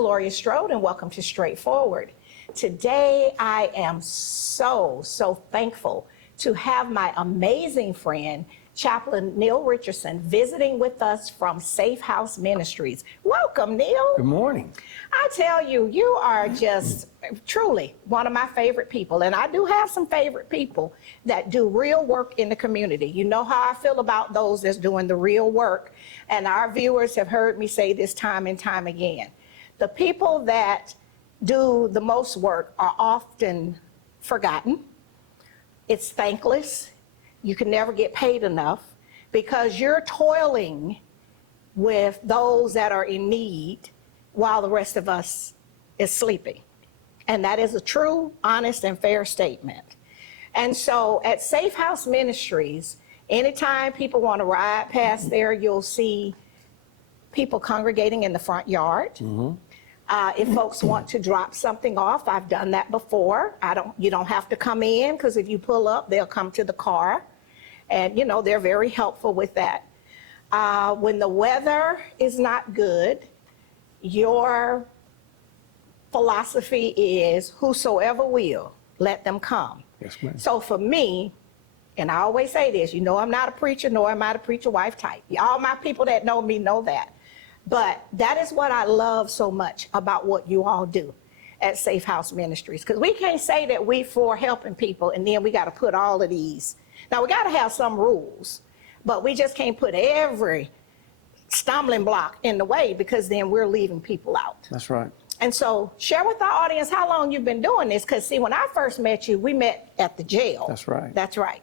Gloria Strode, and welcome to Straightforward. Today, I am so thankful to have my amazing friend, Chaplain Neil Richardson, visiting with us from SafeHouse Ministries. Welcome, Neil. Good morning. I tell you, you are just truly one of my favorite people, and I do have some favorite people that do real work in the community. You know how I feel about those that's doing the real work, and our viewers have heard me say this time and time again. The people that do the most work are often forgotten. It's thankless. You can never get paid enough because you're toiling with those that are in need while the rest of us is sleeping. And that is a true, honest, and fair statement. And so at SafeHouse Ministries, anytime people want to ride past there, you'll see people congregating in the front yard. If folks want to drop something off, I've done that before. You don't have to come in, because if you pull up, they'll come to the car. And, you know, they're very helpful with that. When the weather is not good, your philosophy is whosoever will, let them come. Yes, ma'am. So for me, and I always say this, you know I'm not a preacher, nor am I the preacher wife type. All my people that know me know that. But that is what I love so much about what you all do at SafeHouse Ministries. Because we can't say that we for helping people and then we got to put all of these. Now, we got to have some rules, but we just can't put every stumbling block in the way, because then we're leaving people out. That's right. And so share with our audience how long you've been doing this. Because, see, when I first met you, we met at the jail. That's right. That's right.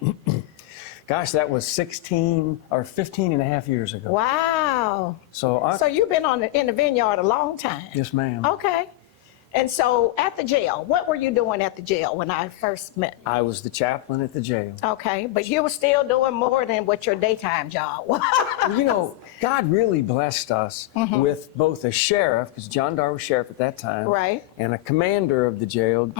Gosh, that was 16 or 15 and a half years ago. Wow. So you've been in the vineyard a long time. Yes, ma'am. Okay. And so at the jail, what were you doing at the jail when I first met you? I was the chaplain at the jail. Okay, but you were still doing more than what your daytime job was. You know, God really blessed us with both a sheriff, because John Dar was sheriff at that time, Right. and a commander of the jail,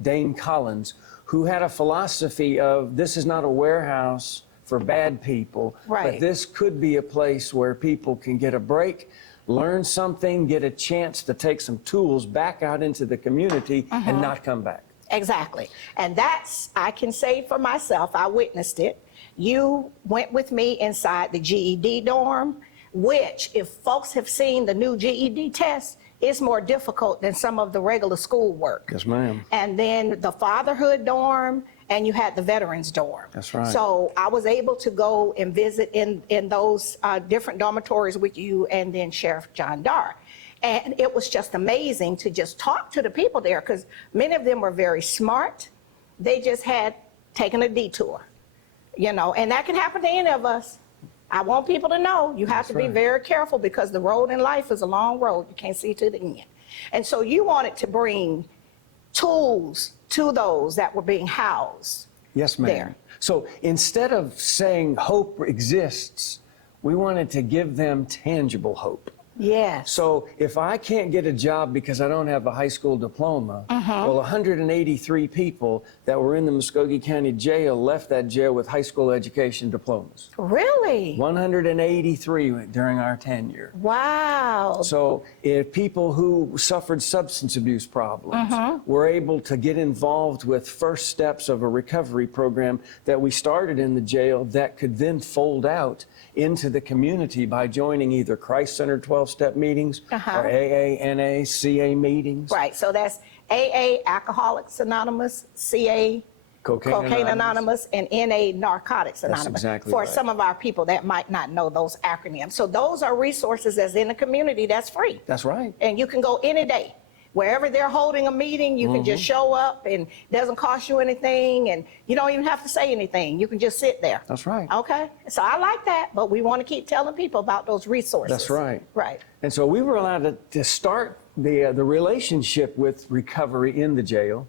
Dane Collins, who had a philosophy of this is not a warehouse for bad people, Right. but this could be a place where people can get a break, learn something, get a chance to take some tools back out into the community and not come back. Exactly. And that's, I can say for myself, I witnessed it. You went with me inside the GED dorm, which, if folks have seen the new GED test, is more difficult than some of the regular school work. Yes, ma'am. And then the fatherhood dorm, and you had the veterans dorm. That's right. So I was able to go and visit in those different dormitories with you and then Sheriff John Dar. And it was just amazing to just talk to the people there, because many of them were very smart. They just had taken a detour, you know, and that can happen to any of us. I want people to know you have to be very careful, because the road in life is a long road. You can't see to the end. And so you wanted to bring tools to those that were being housed. Yes, ma'am. There. So instead of saying hope exists, we wanted to give them tangible hope. Yes. So if I can't get a job because I don't have a high school diploma, well, 183 people that were in the Muskogee County Jail left that jail with high school education diplomas. Really? 183 during our tenure. Wow. So if people who suffered substance abuse problems were able to get involved with first steps of a recovery program that we started in the jail that could then fold out into the community by joining either Christ-centered 12-step meetings or AA, NA, CA meetings. Right. So that's AA, Alcoholics Anonymous, CA, Cocaine Anonymous, and NA, Narcotics Anonymous. That's exactly for right. some of our people that might not know those acronyms. So those are resources that's in the community that's free. That's right. And you can go any day. Wherever they're holding a meeting, you can just show up, and it doesn't cost you anything, and you don't even have to say anything. You can just sit there. That's right. Okay? So I like that, but we want to keep telling people about those resources. That's right. Right. And so we were allowed to start the relationship with recovery in the jail.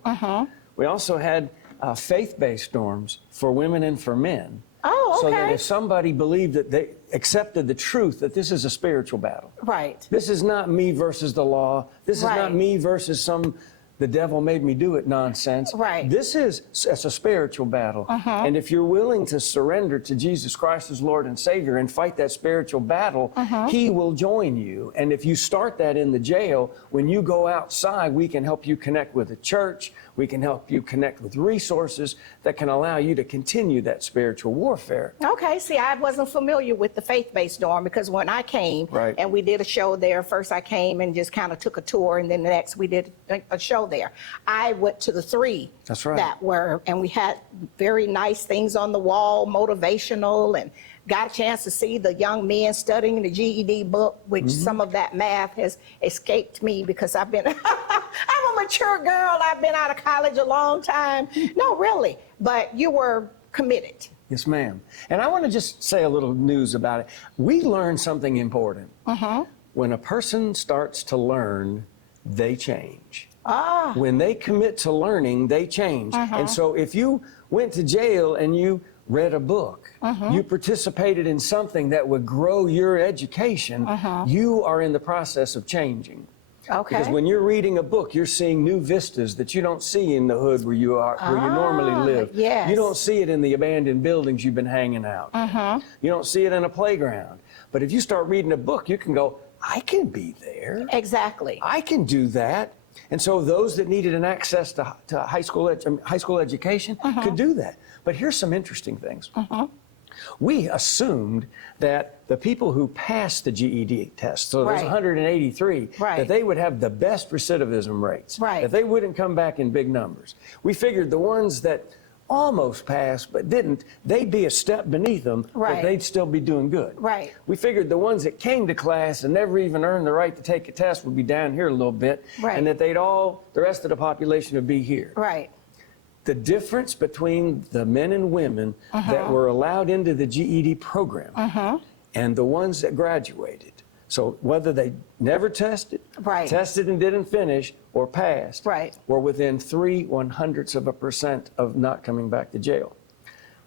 We also had faith-based dorms for women and for men. Oh, okay. So that if somebody believed that they accepted the truth that this is a spiritual battle. Right. This is not me versus the law. This is not me versus some the devil made me do it nonsense. Right. It's a spiritual battle. And if you're willing to surrender to Jesus Christ as Lord and Savior and fight that spiritual battle, he will join you. And if you start that in the jail, when you go outside, we can help you connect with a church. We can help you connect with resources that can allow you to continue that spiritual warfare. Okay, see, I wasn't familiar with the faith-based dorm, because when I came and we did a show there, first I came and just kind of took a tour, and then the next we did a show there. I went to the 3 That's right. that were, and we had very nice things on the wall, motivational, and got a chance to see the young men studying the GED book, which some of that math has escaped me because I've been, I'm a mature girl. I've been out of college a long time. No, really. But you were committed. Yes, ma'am. And I want to just say a little news about it. We learned something important. When a person starts to learn, they change. When they commit to learning, they change. And so if you went to jail and you read a book, you participated in something that would grow your education, you are in the process of changing. Okay. Because when you're reading a book, you're seeing new vistas that you don't see in the hood where you are, where you normally live. Yes. You don't see it in the abandoned buildings you've been hanging out in. You don't see it in a playground. But if you start reading a book, you can go, I can be there. Exactly. I can do that. And so those that needed an access to high school education could do that. But here's some interesting things. We assumed that the people who passed the GED test, so there's 183, that they would have the best recidivism rates, that they wouldn't come back in big numbers. We figured the ones that almost passed but didn't, they'd be a step beneath them, but they'd still be doing good. We figured the ones that came to class and never even earned the right to take a test would be down here a little bit, and that the rest of the population would be here. The difference between the men and women that were allowed into the GED program and the ones that graduated, so whether they never tested, tested and didn't finish, or passed, were within 0.03% of not coming back to jail.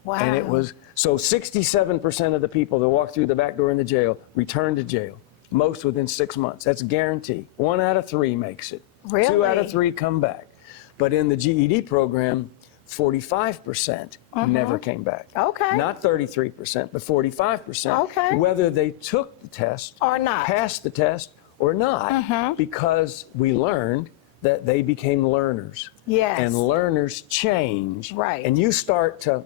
Wow. And it was, so 67% of the people that walked through the back door in the jail returned to jail, most within 6 months. That's a guarantee. 1 out of 3 makes it. Really? 2 out of 3 come back. But in the GED program, 45% never came back. Okay. Not 33%, but 45%. Okay. Whether they took the test or not, passed the test or not, because we learned that they became learners. Yes. And learners change. And you start to,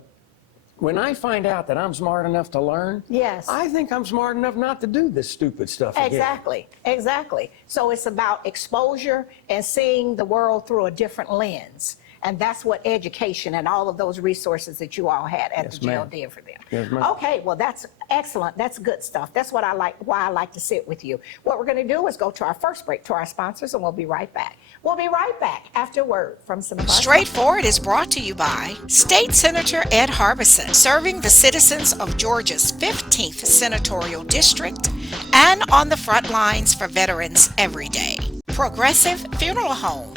when I find out that I'm smart enough to learn, I think I'm smart enough not to do this stupid stuff again. Exactly, exactly. So it's about exposure and seeing the world through a different lens. And that's what education and all of those resources that you all had at the jail did for them. Yes, ma'am. Okay, well, that's excellent. That's good stuff. That's what I like, why I like to sit with you. What we're going to do is go to our first break to our sponsors, and we'll be right back. We'll be right back after a word from some of our Straightforward is brought to you by State Senator Ed Harbison, serving the citizens of Georgia's 15th Senatorial District and on the front lines for veterans every day. Progressive Funeral Home,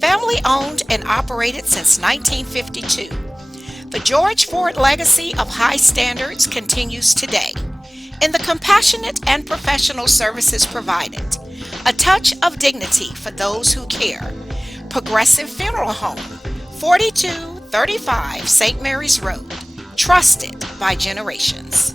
family owned and operated since 1952. The George Ford legacy of high standards continues today in the compassionate and professional services provided. A touch of dignity for those who care. Progressive Funeral Home, 4235 St. Mary's Road. Trusted by generations.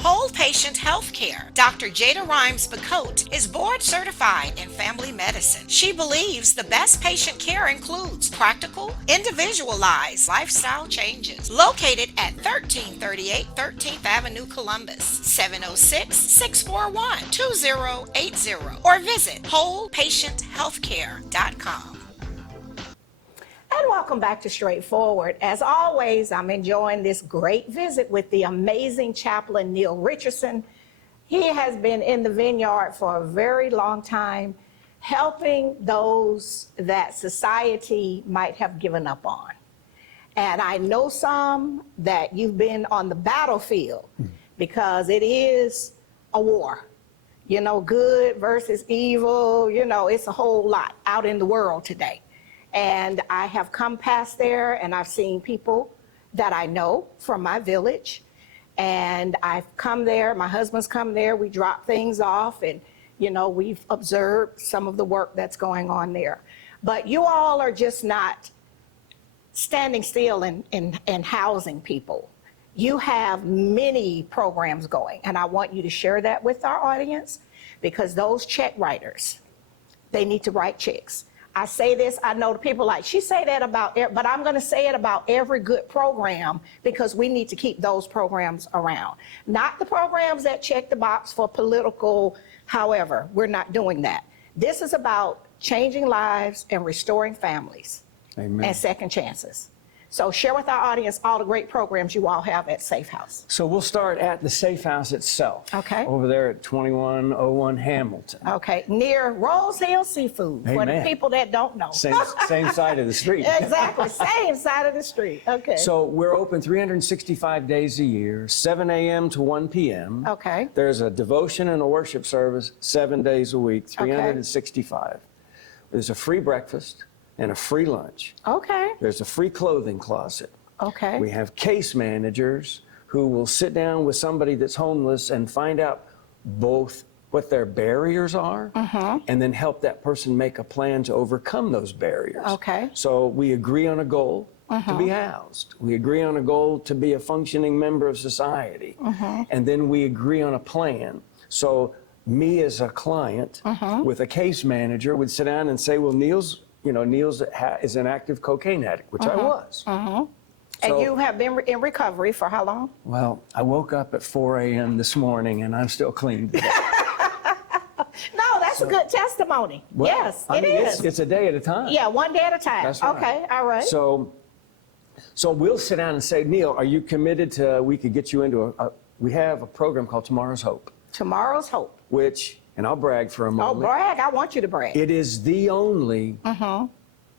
Whole Patient Healthcare. Dr. Jada Rimes-Bacote is board certified in family medicine. She believes the best patient care includes practical, individualized lifestyle changes. Located at 1338 13th Avenue, Columbus, 706-641-2080, or visit wholepatienthealthcare.com. And welcome back to Straightforward. As always, I'm enjoying this great visit with the amazing Chaplain Neil Richardson. He has been in the vineyard for a very long time, helping those that society might have given up on. And I know some that you've been on the battlefield, because it is a war. You know, good versus evil, you know, it's a whole lot out in the world today. And I have come past there, and I've seen people that I know from my village. And I've come there, my husband's come there, we drop things off, and, you know, we've observed some of the work that's going on there. But you all are just not standing still and housing people. You have many programs going, and I want you to share that with our audience, because those check writers, they need to write checks. I say this, I know the people like, she say that about, but I'm going to say it about every good program, because we need to keep those programs around. Not the programs that check the box for political, however, we're not doing that. This is about changing lives and restoring families. Amen. And second chances. So share with our audience all the great programs you all have at SafeHouse. So we'll start at the SafeHouse itself. Okay. Over there at 2101 Hamilton. Okay, near Rose Hill Seafood, for the Amen. people that don't know. Same side of the street. Exactly, same side of the street. Okay. So we're open 365 days a year, 7 a.m. to 1 p.m. Okay. There's a devotion and a worship service 7 days a week, 365. There's a free breakfast and a free lunch. Okay. There's a free clothing closet. Okay. We have case managers who will sit down with somebody that's homeless and find out both what their barriers are and then help that person make a plan to overcome those barriers. Okay. So we agree on a goal to be housed. We agree on a goal to be a functioning member of society. And then we agree on a plan. So me as a client with a case manager would sit down and say, well, Neil's is an active cocaine addict, which I was. And So- you have been in recovery for how long? Well, I woke up at 4 a.m. this morning and I'm still clean today. No, that's a good testimony. Well, Yes, I it mean, is. It's a day at a time. Yeah, one day at a time. That's right. Okay, all right. So we'll sit down and say, Neil, are you committed to, we could get you into we have a program called Tomorrow's Hope, Tomorrow's hope. which, and I'll brag for a Oh, moment. brag. I want you to brag. It is the only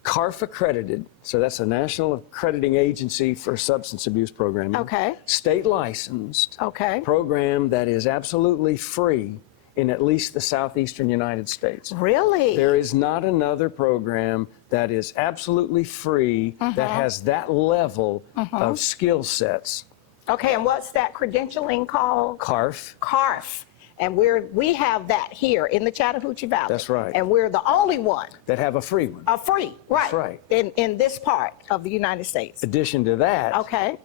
CARF accredited, so that's a national accrediting agency for substance abuse programming. Okay. State licensed Okay. program that is absolutely free in at least the southeastern United States. Really? There is not another program that is absolutely free that has that level of skill sets. Okay, and what's that credentialing called? CARF. CARF. And we have that here in the Chattahoochee Valley. That's right. And we're the only one, That have a free one. free, right? That's right. In this part of the United States. Addition to that, Okay.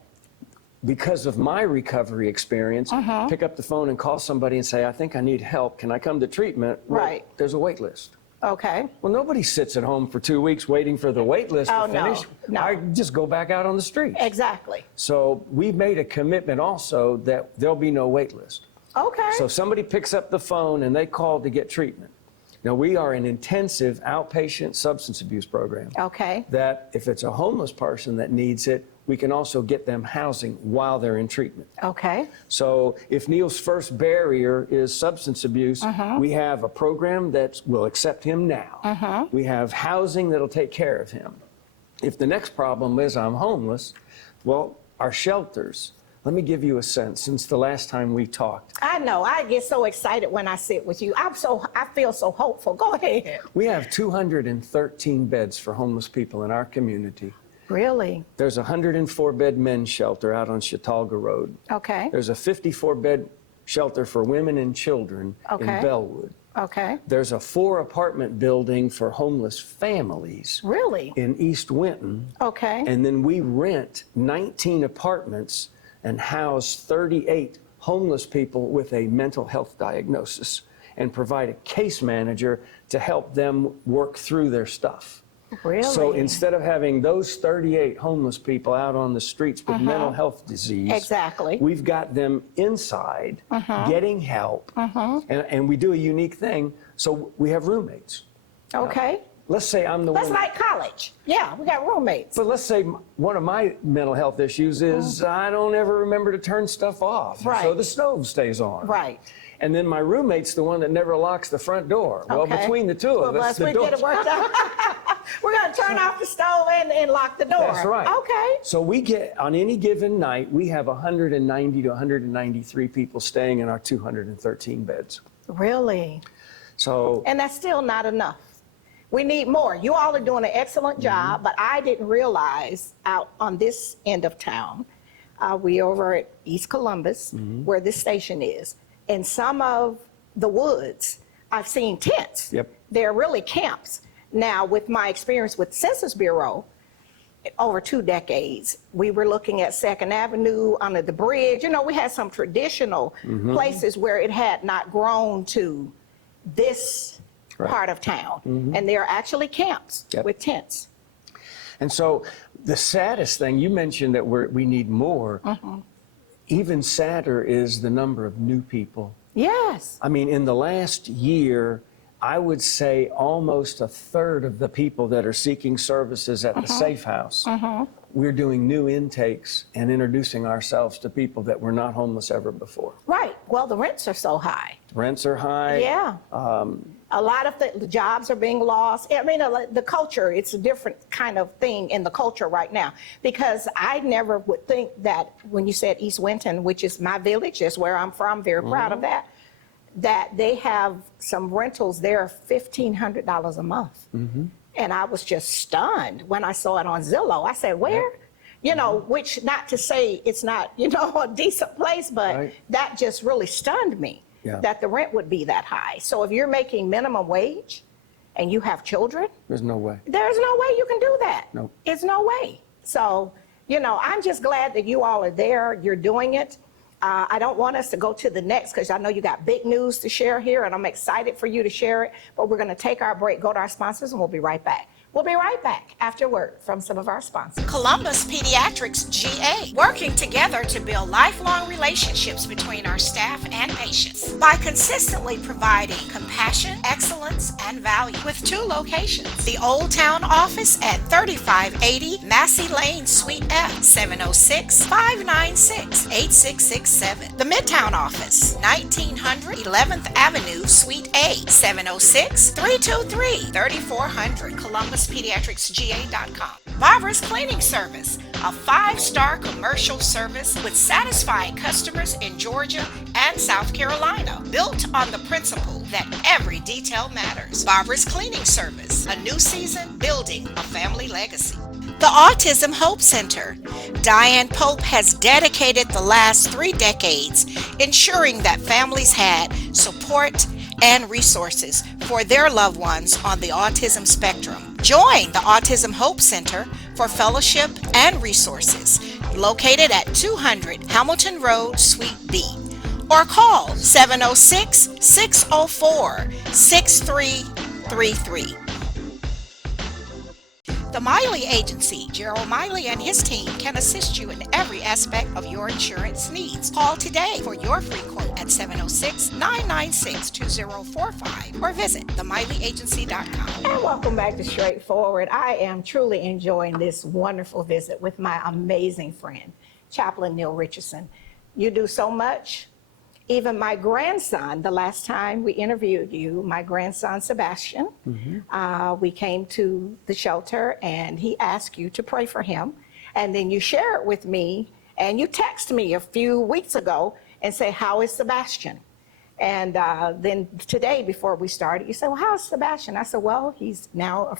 because of my recovery experience, pick up the phone and call somebody and say, I think I need help. Can I come to treatment? Well, Right. there's a wait list. Okay. Well, nobody sits at home for 2 weeks waiting for the wait list Oh, to no, finish. no. I just go back out on the street. Exactly. So we've made a commitment also that there'll be no wait list. Okay. So if somebody picks up the phone and they call to get treatment. Now, we are an intensive outpatient substance abuse program Okay. that if it's a homeless person that needs it, we can also get them housing while they're in treatment. Okay. So if Neil's first barrier is substance abuse, we have a program that will accept him now. We have housing that'll take care of him. If the next problem is I'm homeless, well, our shelters, let me give you a sense. Since the last time we talked, I know. I get so excited when I sit with you. I feel so hopeful. Go ahead. we have 213 beds for homeless people in our community. Really? There's a 104-bed men's shelter out on Chautauqua Road. Okay. There's a 54-bed shelter for women and children Okay. in Bellwood. Okay. There's a 4-apartment building for homeless families Really? in East Winton. Okay. And then we rent 19 apartments and house 38 homeless people with a mental health diagnosis and provide a case manager to help them work through their stuff. Really? So instead of having those 38 homeless people out on the streets with mental health disease, Exactly. we've got them inside getting help. And we do a unique thing. So we have roommates. Okay. Let's say I'm the That's one. like college. Yeah, we got roommates. But let's say one of my mental health issues is I don't ever remember to turn stuff off. Right. So the stove stays on. Right. And then my roommate's the one that never locks the front door. Well, Okay. between the two of us, the we door. get it worked out. We're going to turn off the stove and lock the door. That's right. Okay. So we get, on any given night, we have 190 to 193 people staying in our 213 beds. Really? So And that's still not enough. We need more. You all are doing an excellent job, but I didn't realize out on this end of town, we over at East Columbus, where this station is, in some of the woods, I've seen tents. Yep. They're really camps. Now, with my experience with Census Bureau, over 2 decades, we were looking at Second Avenue, under the bridge. You know, we had some traditional places where it had not grown to this part of town. And there are actually camps with tents. And so the saddest thing, you mentioned that we need more. Even sadder is the number of new people. Yes. I mean, in the last year, I would say almost a third of the people that are seeking services at the Safe House, we're doing new intakes and introducing ourselves to people that were not homeless ever before. Right. Well, the rents are so high. Rents are high. Yeah. A lot of the jobs are being lost. I mean, the culture, it's a different kind of thing in the culture right now. Because I never would think that when you said East Winton, which is my village, is where I'm from, very proud of that, that they have some rentals there, $1,500 a month. And I was just stunned when I saw it on Zillow. I said, where? You know, which, not to say it's not, you know, a decent place, but that just really stunned me, that the rent would be that high. So if you're making minimum wage and you have children, There's no way. there's no way you can do that. Nope. It's no way. So, you know, I'm just glad that you all are there, you're doing it. I don't want us to go to the next, because I know you got big news to share here, and I'm excited for you to share it. But we're going to take our break, go to our sponsors, and we'll be right back. We'll be right back after word from some of our sponsors. Columbus Pediatrics GA, working together to build lifelong relationships between our staff and patients by consistently providing compassion, excellence, and value with 2 locations. The Old Town office at 3580 Massey Lane, Suite F, 706-596-8667. The Midtown office, 1900 11th Avenue, Suite A, 706-323-3400, ColumbusPediatricsGA.com. Barbara's Cleaning Service, a 5-star commercial service with satisfied customers in Georgia and South Carolina, built on the principle that every detail matters. Barbara's Cleaning Service, a new season building a family legacy. The Autism Hope Center. Diane Pope has dedicated the last 3 decades ensuring that families had support and resources for their loved ones on the autism spectrum. Join the Autism Hope Center for fellowship and resources, located at 200 Hamilton Road, Suite B, or call 706-604-6333. The Miley Agency. Gerald Miley and his team can assist you in every aspect of your insurance needs. Call today for your free quote at 706-996-2045 or visit themileyagency.com. And welcome back to Straightforward. I am truly enjoying this wonderful visit with my amazing friend, Chaplain Neil Richardson. You do so much. Even my grandson, the last time we interviewed you, my grandson Sebastian, we came to the shelter and he asked you to pray for him. And then you share it with me, and you text me a few weeks ago and say, how is Sebastian? And then today, before we started, you said, well, how's Sebastian? I said, well, he's now a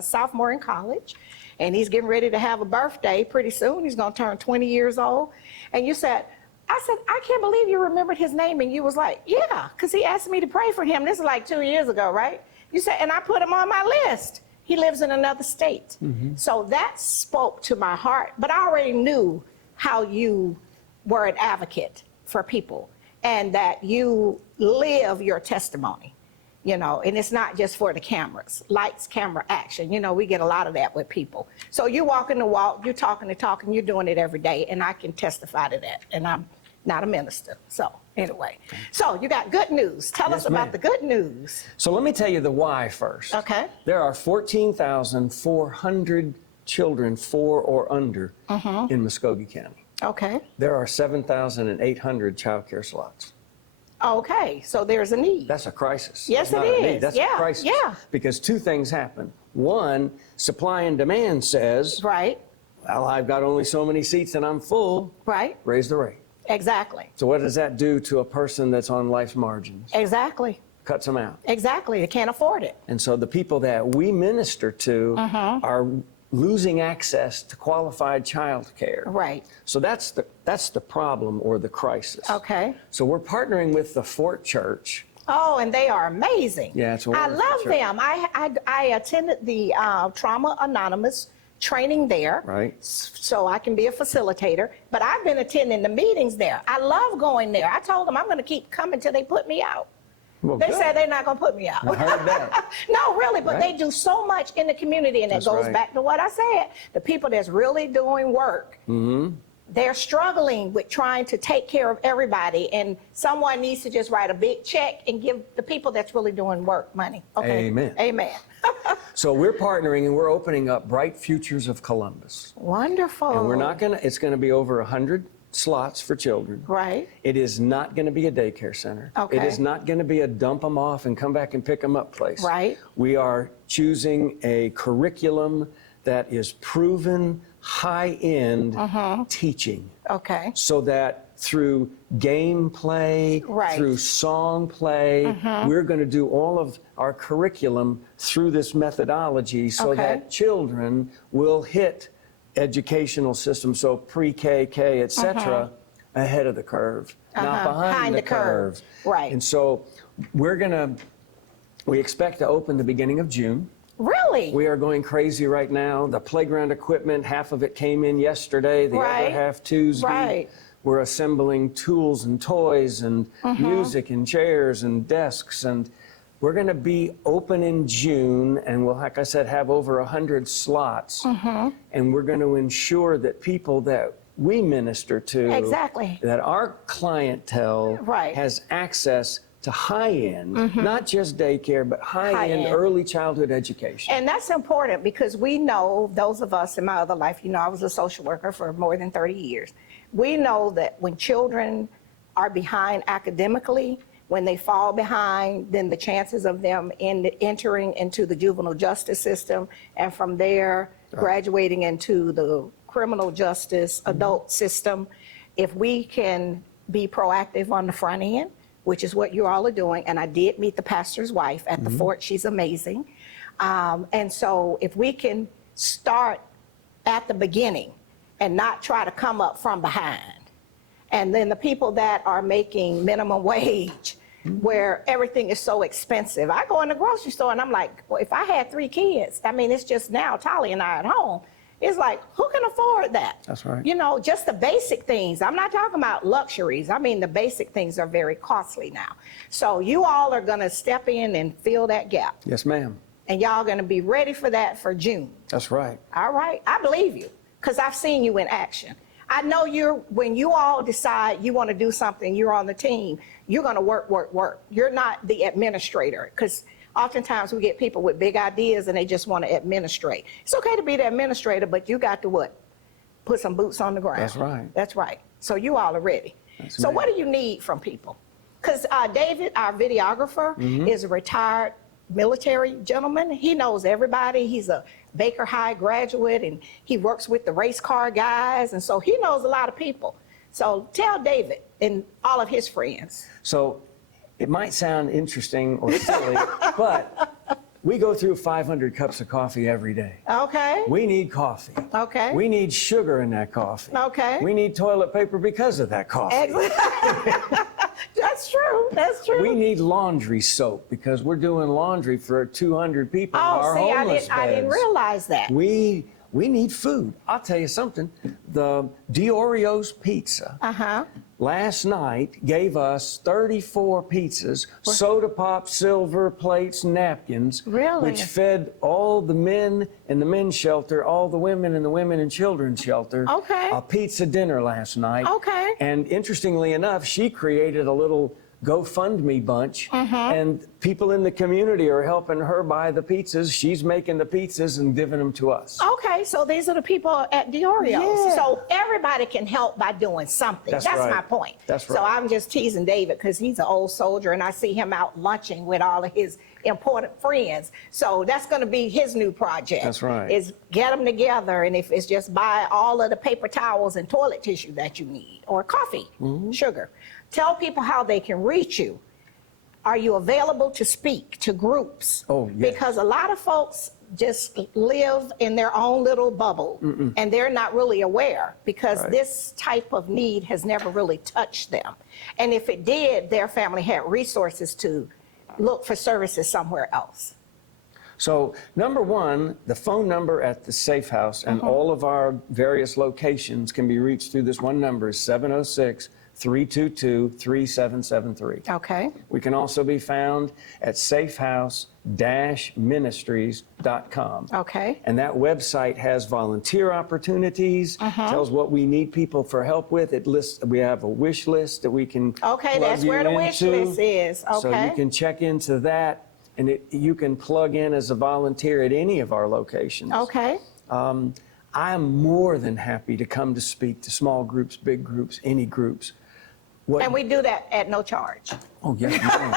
sophomore in college, and he's getting ready to have a birthday pretty soon. He's going to turn 20 years old. And you said, I can't believe you remembered his name. And you was like, yeah, because he asked me to pray for him. This is like 2 years ago, right? You said, and I put him on my list. He lives in another state. So that spoke to my heart. But I already knew how you were an advocate for people and that you live your testimony, you know, and it's not just for the cameras. Lights, camera, action. You know, we get a lot of that with people. So you're walking the walk, you're talking the talk, and you're doing it every day. And I can testify to that. And I'm not a minister. So anyway, so you got good news. Tell us about the good news. So let me tell you the why first. Okay. There are 14,400 children 4 or under in Muskogee County. Okay. There are 7,800 child care slots. Okay, so there's a need. That's a crisis. Yes, It's not it a need. is. That's Yeah, a crisis. yeah. Because 2 things happen. One, supply and demand says, Right, well, I've got only so many seats and I'm full. right, Raise the rate. exactly, So what does that do to a person that's on life's margins? exactly, Cuts them out. exactly. They can't afford it. And so the people that we minister to are losing access to qualified child care. Right, So that's the problem or the crisis. okay, So we're partnering with the Fort Church Oh, and they are amazing. Yeah, it's a I wonderful love church. them. I attended the Trauma Anonymous training there. Right. So I can be a facilitator. But I've been attending the meetings there. I love going there. I told them I'm going to keep coming till they put me out. Well, They good. said they're not going to put me out. I heard that. No, really, but Right. they do so much in the community, and That's it goes right. back to what I said. The people that's really doing work, they're struggling with trying to take care of everybody, and someone needs to just write a big check and give the people that's really doing work money. Okay. Amen. Amen. So we're partnering and we're opening up Bright Futures of Columbus. Wonderful. And we're not it's going to be over 100 slots for children. Right. It is not going to be a daycare center. Okay. It is not going to be a dump them off and come back and pick them up place. Right. We are choosing a curriculum that is proven high-end teaching, Okay. so that through gameplay, Right. through song play, we're going to do all of our curriculum through this methodology so Okay. that children will hit educational systems, so pre-K, K, et cetera, ahead of the curve, not behind the curve. Right. And so we expect to open the beginning of June. Really? We are going crazy right now. The playground equipment, half of it came in yesterday, the Right. other half Tuesday. Right. We're assembling tools and toys and music and chairs and desks, and we're going to be open in June, and we'll, like I said, have over 100 slots. And we're going to ensure that people that we minister to, Exactly. that our clientele Right. has access to high-end, not just daycare, but high-end High-end. early childhood education. And that's important because we know, those of us in my other life, you know, I was a social worker for more than 30 years. We know that when children are behind academically, when they fall behind, then the chances of them entering into the juvenile justice system, and from there graduating into the criminal justice adult system, if we can be proactive on the front end, which is what you all are doing. And I did meet the pastor's wife at the fort. She's amazing. And so if we can start at the beginning and not try to come up from behind, and then the people that are making minimum wage, where everything is so expensive. I go in the grocery store and I'm like, well, if I had 3 kids, I mean, it's just now Tolly and I at home. It's like, who can afford that? That's right. You know, just the basic things. I'm not talking about luxuries. I mean, the basic things are very costly now. So you all are going to step in and fill that gap. Yes, ma'am. And y'all going to be ready for that for June. That's right. All right. I believe you because I've seen you in action. I know when you all decide you want to do something, you're on the team, you're going to work, work, work. You're not the administrator, because oftentimes we get people with big ideas and they just want to administrate. It's okay to be the administrator, but you got to what? Put some boots on the ground. That's right. That's right. So you all are ready. Yes, So ma'am. what do you need from people? Because David, our videographer, is a retired military gentleman. He knows everybody. He's a Baker High graduate, and he works with the race car guys, and so he knows a lot of people. So tell David and all of his friends. So it might sound interesting or silly, but we go through 500 cups of coffee every day. Okay. We need coffee. Okay. We need sugar in that coffee. Okay. We need toilet paper because of that coffee. That's true. That's true. We need laundry soap because we're doing laundry for 200 people in Oh, our see, homeless I didn't beds. realize that. We need food. I'll tell you something. The Diorio's Pizza last night gave us 34 pizzas, soda pop, silver plates, napkins, Really? which fed all the men in the men's shelter, all the women in the women and children's shelter. Okay. A pizza dinner last night. Okay. And interestingly enough, she created a little GoFundMe bunch, and people in the community are helping her buy the pizzas. She's making the pizzas and giving them to us. Okay, so these are the people at Diorio's. Yeah. So everybody can help by doing something. That's That's right. my point. That's So right. I'm just teasing David because he's an old soldier and I see him out lunching with all of his important friends. So that's going to be his new project. That's right. Is get them together, and if it's just buy all of the paper towels and toilet tissue that you need, or coffee, sugar. Tell people how they can reach you. Are you available to speak to groups? Oh, yes. Because a lot of folks just live in their own little bubble, and they're not really aware because Right. this type of need has never really touched them. And if it did, their family had resources to look for services somewhere else? So, number one, the phone number at the Safe House and all of our various locations can be reached through this one number, 706-322-3773. Okay. We can also be found at SafeHouse-Ministries.com. Okay. And that website has volunteer opportunities, tells what we need people for help with. It lists, we have a wish list that we can Okay, plug that's you where the wish into. list is. So Okay. you can check into that, and you can plug in as a volunteer at any of our locations. Okay. I am more than happy to come to speak to small groups, big groups, any groups. And we do that at no charge. Oh, yes, ma'am.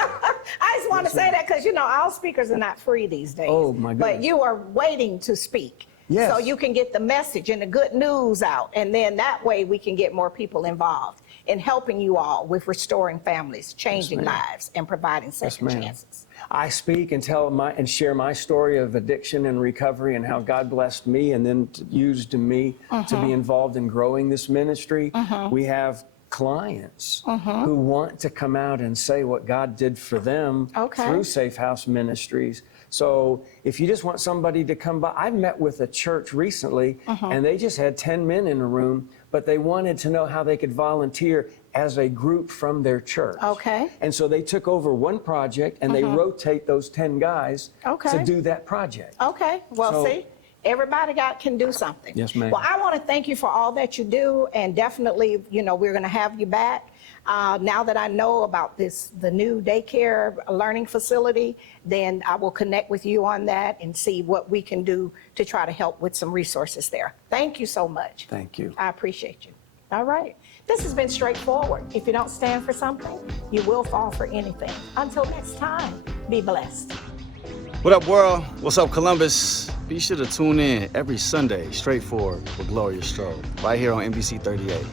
I just want to say that because, you know, our speakers are not free these days. Oh, my But goodness. you are waiting to speak. Yes. So you can get the message and the good news out. And then that way we can get more people involved in helping you all with restoring families, changing lives, and providing second ma'am. chances. I speak and share my story of addiction and recovery and how God blessed me and then used me to be involved in growing this ministry. We have clients who want to come out and say what God did for them through SafeHouse Ministries. So if you just want somebody to come by, I met with a church recently and they just had 10 men in a room, but they wanted to know how they could volunteer as a group from their church. Okay. And so they took over one project and they rotate those 10 guys to do that project. Okay. Well, So- see, everybody can do something. Yes, ma'am. Well, I want to thank you for all that you do, and definitely, you know, we're going to have you back. Now that I know about the new daycare learning facility, then I will connect with you on that and see what we can do to try to help with some resources there. Thank you so much. Thank you. I appreciate you. All right. This has been straightforward. If you don't stand for something, you will fall for anything. Until next time, be blessed. What up, world? What's up, Columbus? Be sure to tune in every Sunday, Straightforward with Gloria Strode, right here on NBC 38.